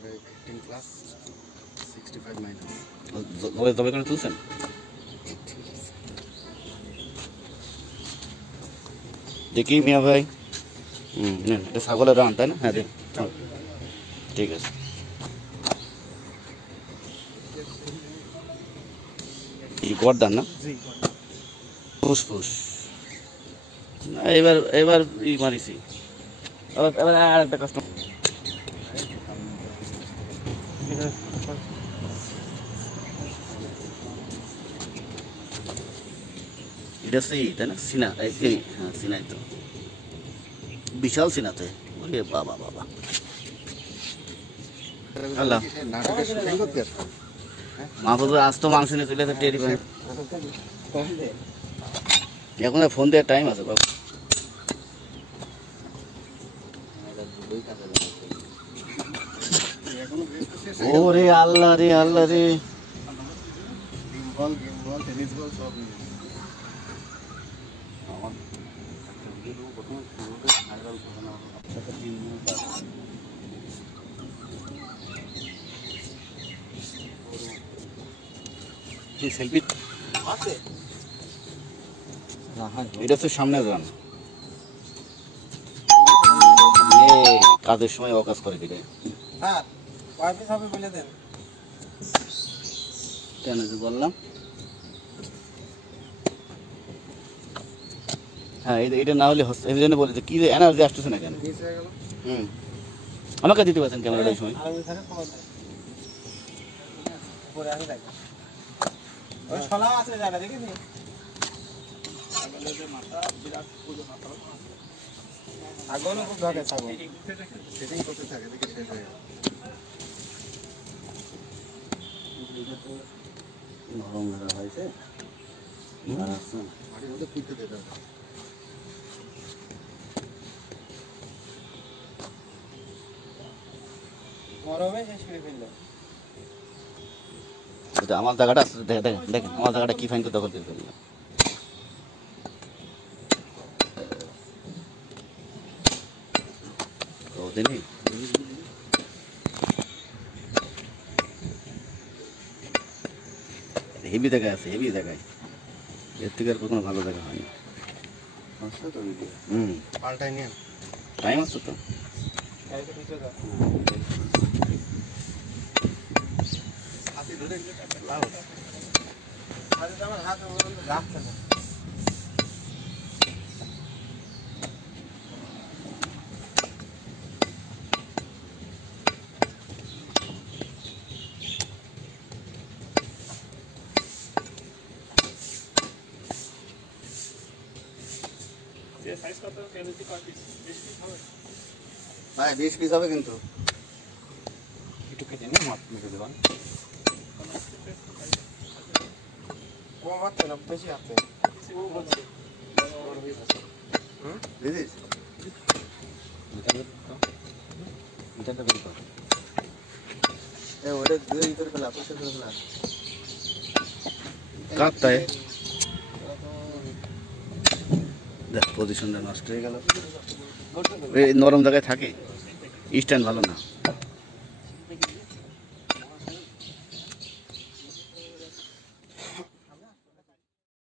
15 class 65 minus তবে করে তুলছেন দেখি মিয়া ভাই নেন এটা ছাগলের রান তাই না হ্যাঁ দেন ঠিক আছে এই গর্দান না ফুসফুস এবার এবার ই মারিছি এবার আর একটা কাস্টমার এটা সেই তাই না সিনা হ্যাঁ সিনাই তো বিশাল সিনাতে ওরে বাবা বাবা আল্লাহ মাহফুজ আজ তো মাংস নিয়ে চলে টেরি ভাই এখন ফোন দেওয়ার টাইম আছে বাবু ওরে আল্লাহ রে আল্লাহ রে টেনিস বল সব সেলফি এটা হচ্ছে সামনে যান কাজের সময় অকাজ করে দিলে কেন যে বললাম হ্যাঁ এটা না হলে এই জন্য বলি কি এনার্জি আসতেছে না কেন আমাকে দিতে পারছেন ক্যামেরাটা এই সময় নরম ধরা হয়েছে আমার জায়গাটা দেখেন দেখেন আমার জায়গাটা কি ফাইন করে দখল করে ফেললাম হেভি জায়গায় আছে হেভি জায়গায় এর থেকে আর কোনো ভালো জায়গা হয়নি পাল্টাই নিয়ে টাইম আছে তো ভাই 20 পিস হবে কিন্তু একটু কেটে নিয়ে মাছ মেখে দেবেন কম আছে না বেশি আছে বুঝিস মিটারটা বের কর ওটা দুই ভিতরে ফেলা পয়সা করে ফেলা কাটতায় দেখ পজিশনটা নষ্ট হয়ে গেল এই নরম জায়গায় থাকে স্ট্যান্ড ভালো না